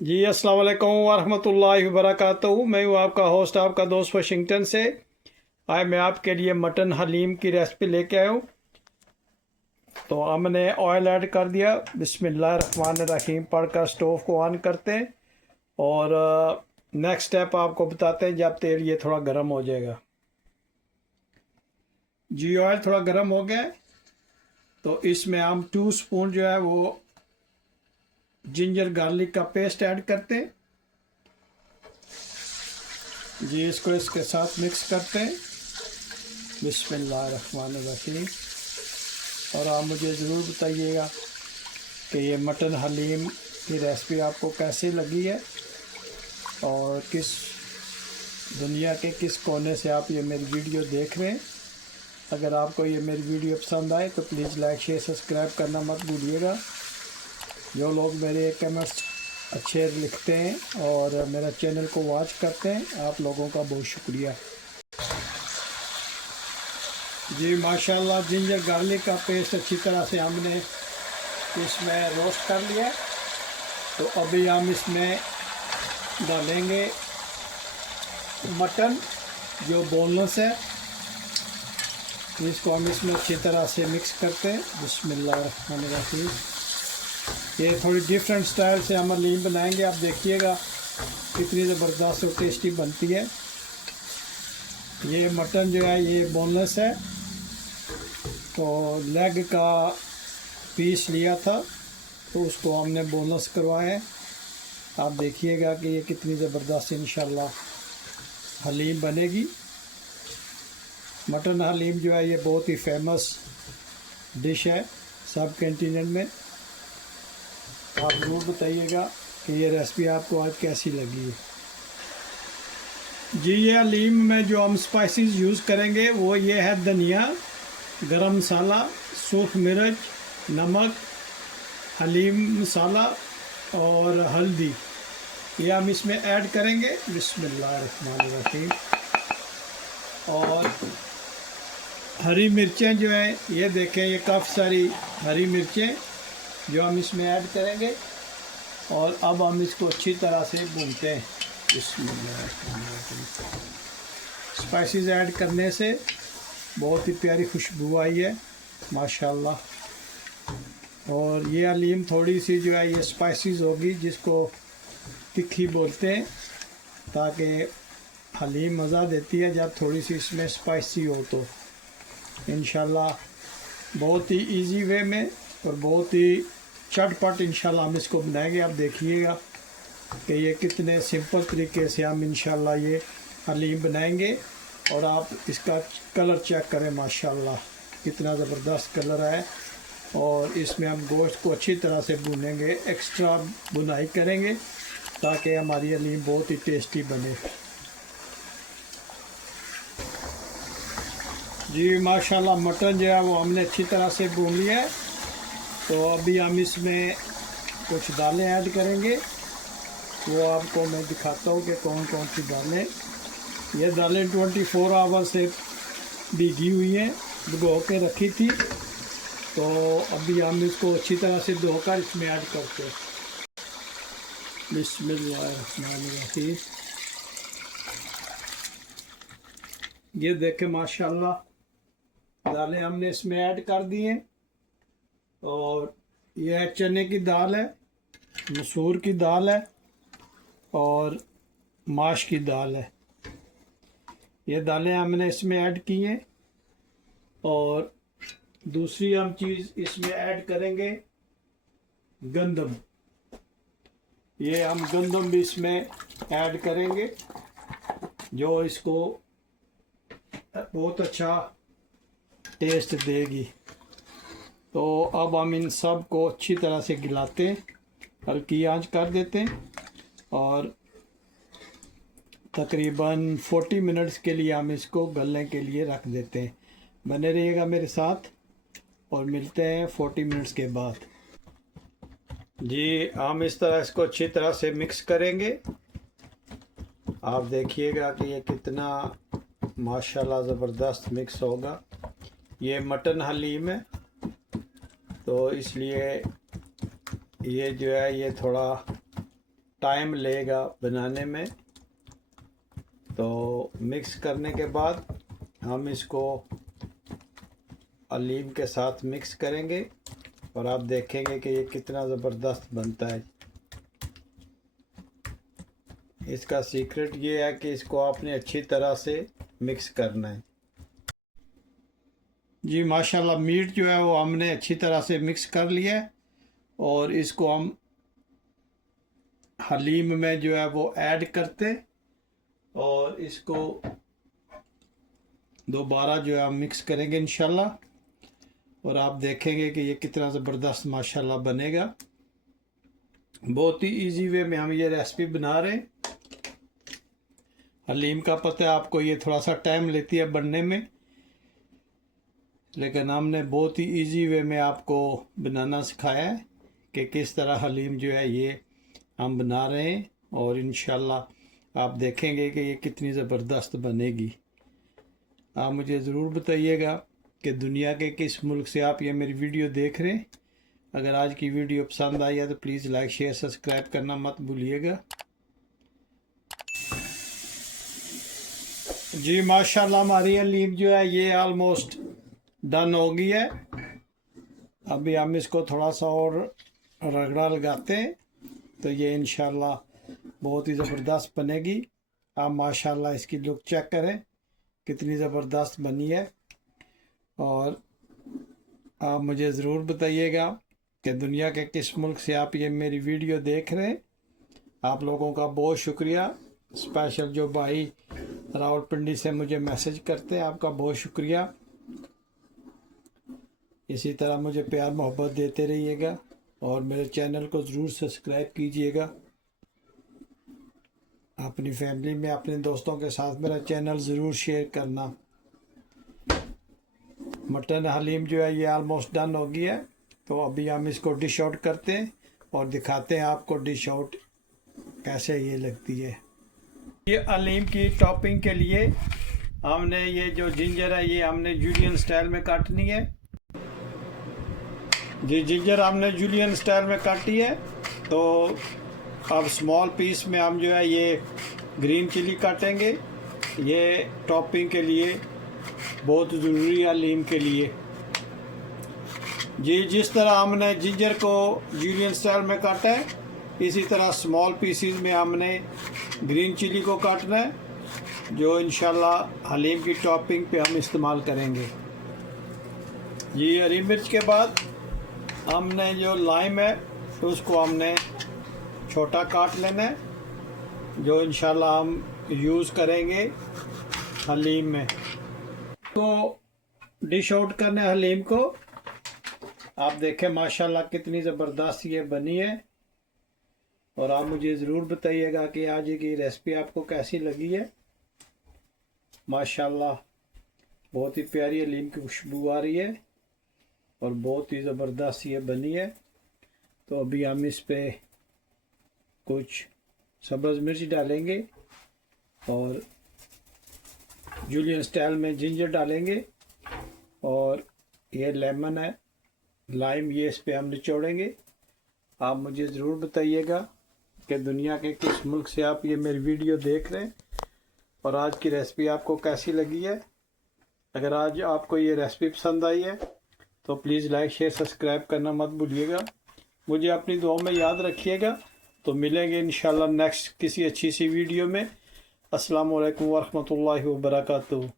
जी अस्सलाम वालेकुम वरहमतुल्लाहि वबरकातुहू। मैं हूँ आपका होस्ट, आपका दोस्त वाशिंगटन से। आज मैं आपके लिए मटन हलीम की रेसिपी लेके आया हूँ। तो हमने ऑयल ऐड कर दिया। बिस्मिल्लाहिर्रहमानिर्रहीम पढ़कर स्टोव को ऑन करते हैं और नेक्स्ट स्टेप आपको बताते हैं जब तेल ये थोड़ा गर्म हो जाएगा। जी ऑयल थोड़ा गर्म हो गया है तो इसमें हम 2 स्पून जो है वो जिंजर गार्लिक का पेस्ट ऐड करते हैं। जी इसको इसके साथ मिक्स करते हैं। बिस्मिल्लाहिर्रहमानिर्रहीम। और आप मुझे ज़रूर बताइएगा कि ये मटन हलीम की रेसिपी आपको कैसी लगी है और किस दुनिया के किस कोने से आप ये मेरी वीडियो देख रहे हैं। अगर आपको ये मेरी वीडियो पसंद आए तो प्लीज़ लाइक शेयर सब्सक्राइब करना मत भूलिएगा। जो लोग मेरे कमेंट्स अच्छे लिखते हैं और मेरा चैनल को वॉच करते हैं, आप लोगों का बहुत शुक्रिया। जी माशाल्लाह जिंजर गार्लिक का पेस्ट अच्छी तरह से हमने इसमें रोस्ट कर लिया। तो अभी हम इसमें डालेंगे मटन जो बोनलेस है। इसको हम इसमें अच्छी तरह से मिक्स करते हैं। बिस्मिल्लाहिर्रहमानिर्रहीम। ये थोड़ी डिफरेंट स्टाइल से हम हलीम बनाएंगे, आप देखिएगा कितनी ज़बरदस्त और टेस्टी बनती है। ये मटन जो है ये बोनलेस है, तो लेग का पीस लिया था तो उसको हमने बोनलेस करवाया है। आप देखिएगा कि ये कितनी ज़बरदस्त इंशाल्लाह हलीम बनेगी। मटन हलीम जो है ये बहुत ही फेमस डिश है सब कंटिनेंट में। आप ज़रूर बताइएगा कि ये रेसिपी आपको आज कैसी लगी है। जी ये हलीम में जो हम स्पाइसेस यूज़ करेंगे वो ये है धनिया, गरम मसाला, सूख मिर्च, नमक, हलीम मसाला और हल्दी, ये हम इसमें ऐड करेंगे। बिस्मिल्लाहिर्रहमानिर्रहीम। और हरी मिर्चें जो हैं ये देखें, ये काफ़ी सारी हरी मिर्चें जो हम इसमें ऐड करेंगे। और अब हम इसको अच्छी तरह से भूनते हैं। बिस्मिल्लाहिर्रहमानिर्रहीम। स्पाइसेस ऐड करने से बहुत ही प्यारी खुशबू आई है माशाल्लाह। और ये हलीम थोड़ी सी जो है ये स्पाइसेस होगी, जिसको तिखी बोलते हैं, ताकि हलीम मज़ा देती है जब थोड़ी सी इसमें स्पाइसी हो। तो इंशाल्लाह बहुत ही इजी वे में और बहुत ही चटपट इंशाल्लाह हम इसको बनाएंगे। आप देखिएगा कि ये कितने सिंपल तरीके से हम इंशाल्लाह ये हलीम बनाएंगे। और आप इसका कलर चेक करें, माशाल्लाह कितना ज़बरदस्त कलर है। और इसमें हम गोश्त को अच्छी तरह से भूनेंगे, एक्स्ट्रा बुनाई करेंगे ताकि हमारी हलीम बहुत ही टेस्टी बने। जी माशाल्लाह मटन जो है वो हमने अच्छी तरह से भून लिया है। तो अभी हम इसमें कुछ दालें ऐड करेंगे, वो आपको मैं दिखाता हूँ कि कौन कौन सी दालें। ये दालें 24 आवर से भीगी हुई हैं, भिगो के रखी थी। तो अभी हम इसको अच्छी तरह से धोकर इसमें ऐड करते हैं। बिस्मिल्लाहिर्रहमानिर्रहीम। ये देखें माशाल्लाह दालें हमने इसमें ऐड कर दी हैं। और यह चने की दाल है, मसूर की दाल है और माश की दाल है। ये दालें हमने इसमें ऐड की हैं। और दूसरी हम चीज़ इसमें ऐड करेंगे गंदम। ये हम गंदम भी इसमें ऐड करेंगे जो इसको बहुत अच्छा टेस्ट देगी। तो अब हम इन सब को अच्छी तरह से गिलाते हैं, हल्की आंच कर देते हैं और तकरीबन 40 मिनट्स के लिए हम इसको गलने के लिए रख देते हैं। बने रहिएगा मेरे साथ और मिलते हैं 40 मिनट्स के बाद। जी हम इस तरह इसको अच्छी तरह से मिक्स करेंगे। आप देखिएगा कि ये कितना माशाल्लाह ज़बरदस्त मिक्स होगा। ये मटन हलीम है तो इसलिए ये जो है ये थोड़ा टाइम लेगा बनाने में। तो मिक्स करने के बाद हम इसको हलीम के साथ मिक्स करेंगे और आप देखेंगे कि ये कितना ज़बरदस्त बनता है। इसका सीक्रेट ये है कि इसको आपने अच्छी तरह से मिक्स करना है। जी माशाल्लाह, मीट जो है वो हमने अच्छी तरह से मिक्स कर लिया है और इसको हम हलीम में जो है वो ऐड करते और इसको दोबारा जो है हम मिक्स करेंगे इंशाल्लाह। और आप देखेंगे कि ये कितना ज़बरदस्त माशाल्लाह बनेगा। बहुत ही इजी वे में हम ये रेसिपी बना रहे हैं। हलीम का पता है आपको, ये थोड़ा सा टाइम लेती है बनने में, लेकिन हमने बहुत ही इजी वे में आपको बनाना सिखाया है कि किस तरह हलीम जो है ये हम बना रहे हैं। और इंशाल्लाह आप देखेंगे कि ये कितनी ज़बरदस्त बनेगी। आप मुझे ज़रूर बताइएगा कि दुनिया के किस मुल्क से आप ये मेरी वीडियो देख रहे हैं। अगर आज की वीडियो पसंद आई है तो प्लीज़ लाइक शेयर सब्सक्राइब करना मत भूलिएगा। जी माशाल्लाह, हमारी हलीम जो है ये ऑलमोस्ट डन हो गई है। अभी हम इसको थोड़ा सा और रगड़ा लगाते हैं तो ये इंशाल्लाह बहुत ही ज़बरदस्त बनेगी। आप माशाल्लाह इसकी लुक चेक करें कितनी ज़बरदस्त बनी है। और आप मुझे ज़रूर बताइएगा कि दुनिया के किस मुल्क से आप ये मेरी वीडियो देख रहे हैं। आप लोगों का बहुत शुक्रिया। स्पेशल जो भाई रावलपिंडी से मुझे मैसेज करते हैं, आपका बहुत शुक्रिया। इसी तरह मुझे प्यार मोहब्बत देते रहिएगा और मेरे चैनल को ज़रूर सब्सक्राइब कीजिएगा। अपनी फैमिली में अपने दोस्तों के साथ मेरा चैनल ज़रूर शेयर करना। मटन हलीम जो है ये ऑलमोस्ट डन हो गई है। तो अभी हम इसको डिश आउट करते हैं और दिखाते हैं आपको डिश आउट कैसे ये लगती है। ये हलीम की टॉपिंग के लिए हमने ये जो जिंजर है ये हमने जूलियन स्टाइल में काटनी है। जी जिंजर हमने जूलियन स्टाइल में काटी है। तो अब स्मॉल पीस में हम जो है ये ग्रीन चिली काटेंगे। ये टॉपिंग के लिए बहुत ज़रूरी है हलीम के लिए। जी जिस तरह हमने जिंजर को जूलियन स्टाइल में काटा है, इसी तरह स्मॉल पीसीज में हमने ग्रीन चिली को काटना है, जो इंशाल्लाह हलीम की टॉपिंग पे हम इस्तेमाल करेंगे। जी हरी मिर्च के बाद हमने जो लाइम है उसको हमने छोटा काट लेना है, जो इंशाल्लाह हम यूज़ करेंगे हलीम में। तो डिश आउट करने हलीम को आप देखें माशाल्लाह कितनी ज़बरदस्त ये बनी है। और आप मुझे ज़रूर बताइएगा कि आज की रेसिपी आपको कैसी लगी है। माशाल्लाह बहुत ही प्यारी हलीम की खुशबू आ रही है और बहुत ही ज़बरदस्त ये बनी है। तो अभी हम इस पे कुछ सब्ज़ मिर्च डालेंगे और जूलियन स्टाइल में जिंजर डालेंगे और ये लेमन है, लाइम, ये इस पे हम निचोड़ेंगे। आप मुझे ज़रूर बताइएगा कि दुनिया के किस मुल्क से आप ये मेरी वीडियो देख रहे हैं और आज की रेसिपी आपको कैसी लगी है। अगर आज आपको ये रेसिपी पसंद आई है तो प्लीज़ लाइक शेयर सब्सक्राइब करना मत भूलिएगा। मुझे अपनी दुआ में याद रखिएगा। तो मिलेंगे इंशाल्लाह नेक्स्ट किसी अच्छी सी वीडियो में। अस्सलामु अलैकुम वरहमतुल्लाहि वबरकातुहू।